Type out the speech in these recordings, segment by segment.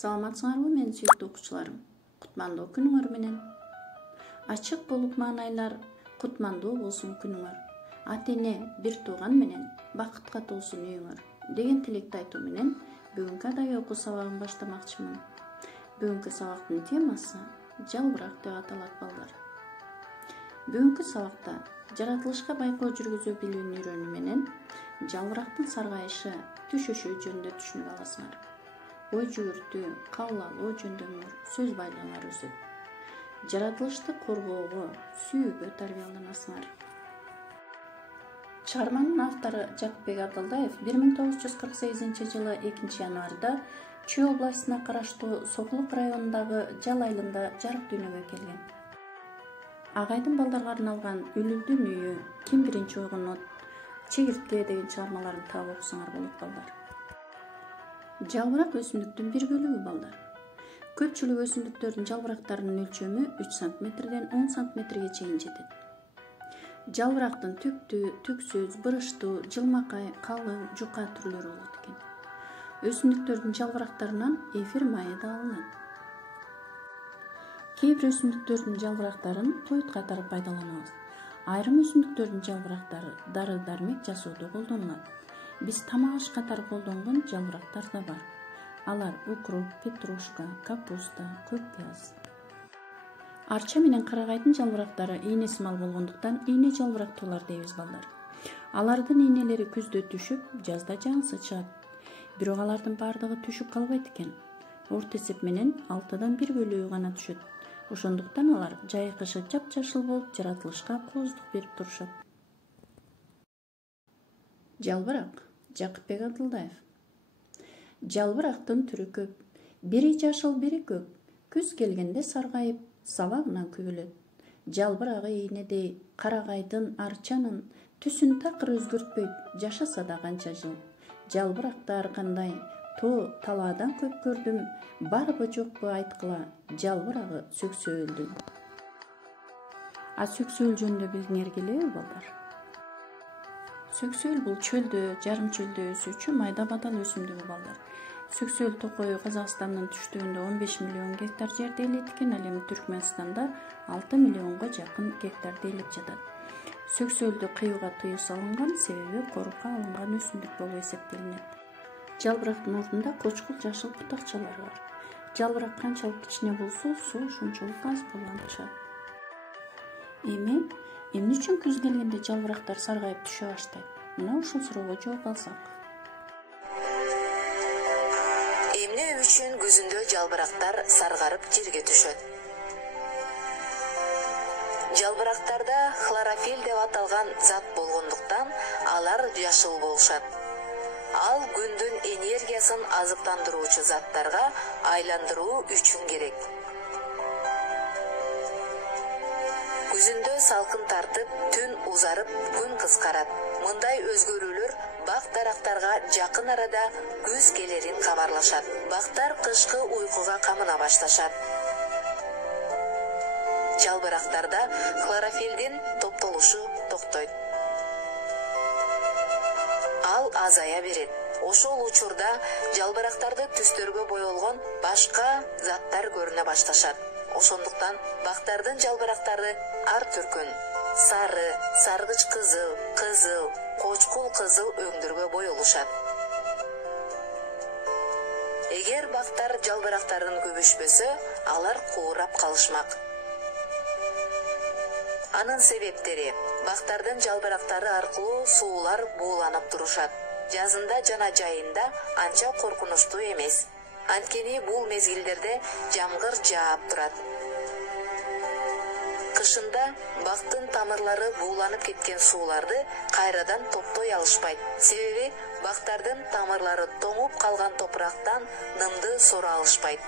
Саламатсыңарбы менин сүйүктүү окуучуларым? Кутмандуу күнүңөр менен. Ачык болуп маанайлар, кутмандуу болсун күнүңөр. Ата-эне, бир тууган менен бакытка толсун үйүңөр деген тилекти айтуу менен бүгүнкү адаий окуу сабагын баштамакчымын. Бүгүнкү сабактын темасы жалбырак деп аталат балдар. Бүгүнкү сабакта жаратылышка байкоо жүргүзө билүүнү үйрөнүү менен жалбырактын саргайышы, түшүшү жөнүндө түшүнүп аласыңар. Ой жүгүртүү, кабыл алуу жөндөмүңөр, сөз байлыгыңар өсөт. Жаратылышты коргоого, сүйүүгө тарбияланасыңар. Чыгарманын автору Жакыпбек Абдылдаев 1948 жылы 2 январда Чүй областына караштуу Сокулук районундагы Жал айылында жарык дүйнөгө келген. Агайдын балдарга арналган Үлүлдүн үйү, Ким биринчи ойгонот, Чегиртке деген чыгармаларын таап окусаңар болот балдар. Жалбырак өсүмдүктүн бир бөлүгү балдар. Көпчүлүк өсүмдүктөрдүн жалбырактарынын өлчөмү 3 см-ден 10 см-ге чейин жетет. Жалбырактын түктүү, түксүз, бырыштуу, жылмакай, калың, жука түрлөрү болот экен. Өсүмдүктөрдүн жалбырактарынан эфир майы да алынат. Кээ бир өсүмдүктөрдүн жалбырактарын тоют катары пайдаланабыз. Айрым өсүмдүктөрдүн жалбырактары дары-дармек жасоодо колдонулат. Биз тамак аш катары колдонгон жалбырактар да бар. Алар укроп, петрушка, капуста, көк пияз. Арча менен карагайдын жалбырактары ийнесимал болгондуктан ийне жалбырактуулар дейбиз балдар. Алардын ийнелери күздө түшүп, жазда жаңсы чыгат. Бирок алардын баардыгы түшүп калбайт экен. Орто эсеп менен 6-дан 1 бөлүгү гана түшөт. Ошондуктан алар жай кышы жапжашыл болуп жаратылышка кооздук берип турушат. Жалбырак. Жакыпбек Абдылдаев. Жалбырактын түрү көп. Бири жашыл, бири көк. Күз келгенде саргайып, сабагынан күбөлөт. Жалбырагы ийнедей, карагайдын, арчанын түсүн такыр өзгөртпөйт, жашаса да канча жыл. Жалбыракты ар кандай, тоо, талаадан көп көрдүм, барбы жокпу айткыла, жалбырагы сөксөөлдүн. Сөксөөл жөнүндө билгиңер келеби балдар? Сөксөөл бул чөлдө, жарым чөлдө өсүүчү майда батал өсүмдүгү балдар. Сөксөөл токою Казакстандын түштүгүндө 15 миллион гектар жерде элет экен, ал эми Түркмөнстанда 6 миллионго жакын гектарда элеп жатат. Сөксөөлдү кыюуга тыюу салынган, себеби корукка алынган өсүмдүк болуп эсептелинет. Жалбырактын ордунда кочкул жашыл бутакчалар бар. Жалбырак канчалык кичине болсо, суу ошончолук аз болуп атышат. Эмне үчүн күз келгенде жалбырактар саргайып түшө баштайт? Мына ушул суроого жооп алсак. Эмне үчүн күзүндө жалбырактар саргарып жерге түшөт? Жалбырактарда хлорофилл деп аталган зат болгондуктан алар жашыл болушат. Ал күндүн энергиясын азыктандыруучу заттарга айландыруу үчүн керек. Күзүндө салкын тартып, түн узарып, күн кыскарат. Мындай өзгөрүүлөр бак дарактарга жакын арада күз келерин кабарлашат. Бактар кышкы уйкуга камына башташат. Жалбырактарда хлорофилдин топтолушу токтойт. Ал азая берет. Ошол учурда жалбырактарды түстөргө боелгон башка заттар көрүнө башташат. Ошондуктан бактардын жалбырактары ар түркүн: сары, саргыч кызыл, кызыл, кочкул кызыл өңдөргө боелушат. Эгер бактар жалбырактарын көбөшпөсө, алар куурап калышмак. Анын себептери: бактардын жалбырактары аркылуу суулар бууланып турушат. Жазында жана жайында анча коркунучтуу эмес. Анткени бул мезгилдерде жамгыр жаап турат. Кышында бактын тамырлары бууланып кеткен сууларды кайрадан топтой алышпайт. Себеби бактардын тамырлары тоңуп калган топурактан нымды сора алышпайт.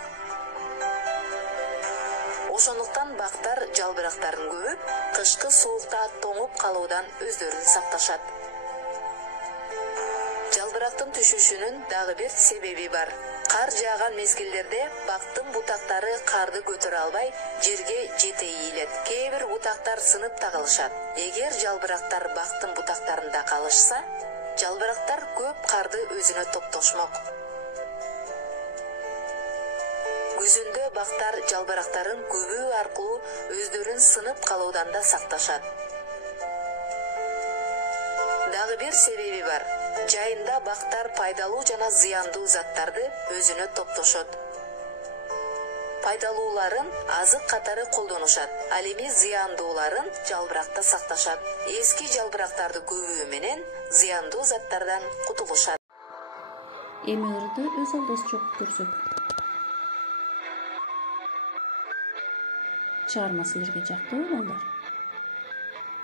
Ошондуктан бактар жалбырактарын көбүп, кышкы суукта тоңуп калуудан өздөрүн сакташат. Жалбырактын түшүшүнүн дагы бир себеби бар. Кар жааган мезгилдерде бактын бутактары карды көтөрө албай, жерге жете ийилет. Кээ бир бутактар сынып да калышат. Эгер жалбырактар бактын бутактарында калышса, жалбырактар көп карды өзүнө топтошмок. Күзүндө бактар жалбырактарын көбүү аркылуу өздөрүн сынып калуудан да сакташат. Дагы бир себеби бар. Жайында бактар пайдалуу жана зыяндуу заттарды өзүнө топтошот. Пайдалууларын азык катары колдонушат, ал эми зыяндууларын жалбыракта сакташат. Эски жалбырактарды көбүү менен зыяндуу заттардан кутулушат. Эми ырды өз алдыбызча окуп көрсөк. Чыгарма силерге жактыбы балдар?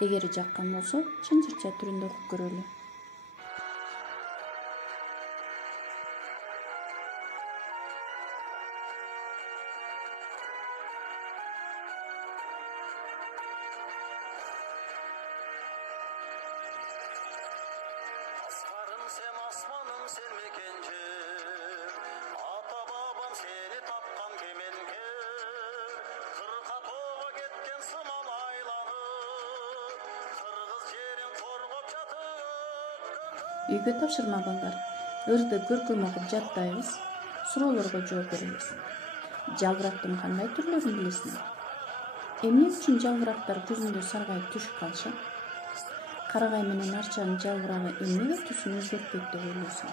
Эгер жаккан болсо, чынжырча түрүндө окуп көрөлү. Sen asmanım sen mekenci, ata babam seni tapkan kemenker, kırka toğa ketken sımal aylanıp, kırgız jerin korgop jatıp. Үйгө тапшырма балдар. Ырды көркөм окуп жаттайбыз, суроолорго жооп беребиз. Жалбырактын кандай түрлөрүн билесиңер? Эмне үчүн жалбырактар күзүндө саргайып түшүп калышат? Карагай менен арчанын жалбырагы эмнеге түсүн өзгөртпөйт деп ойлойсуң?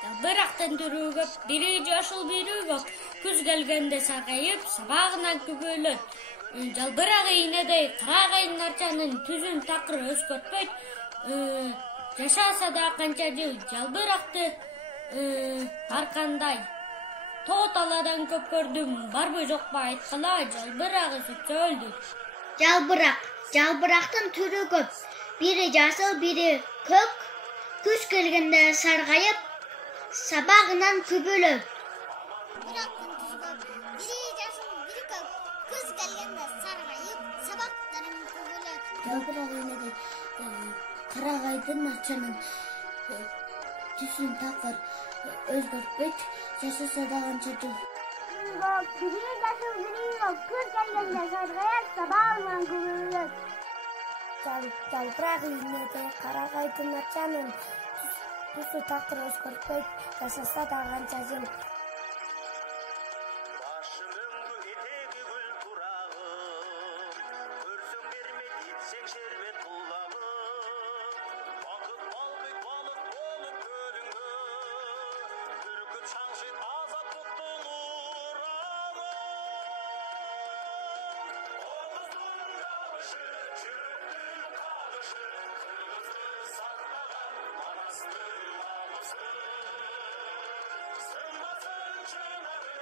Жалбырактын түрү көп, бири жашыл, бири көк. Күз келгенде саргайып, сабагынан күбөлөт. Жалбырагы ийнедей карагайдын арчанын түзүн такыр өзгөртпөйт. Жашаса да канча жыл жалбыракты ар кандай тоо таладан көп көрдүм, барбы жокпу айткыла, жалбырагы сүттө өлдү. Жалбырактын түрү көп. Бири жасыл, бири көк. Күз келгенде саргайып, сабагынан күбөлөт. Жалбырактын түсү көп. Бири жасыл, бири көк. Күз келгенде саргайып, сабактарын күбөлөт. Жалбырак ийнеде карагайдын арчанын түсүн такыр өзгөртпөйт. Жашаса да канча жыл. Бири жасыл, бири көк. Күз келгенде саргайып, сабагынан күбөлөт. Жалбырак ийнеде карагайдын арчанын түсү такыр өзгөртпөйт. Жашаса да канча жыл. Başı möngü etegi gül turağım, görsöň bermek itsең şerbet kulağım. Vakıt balkıyt balık bolup kölüngö, bürküt şaڭşıyt azatlıktın uramı. Oğuzdun yağışı, çürüktün kalışı, kırgızdı satmagan manastır namısı. Sınmasın çınarı,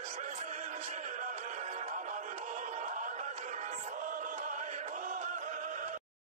öçmesin çınarı.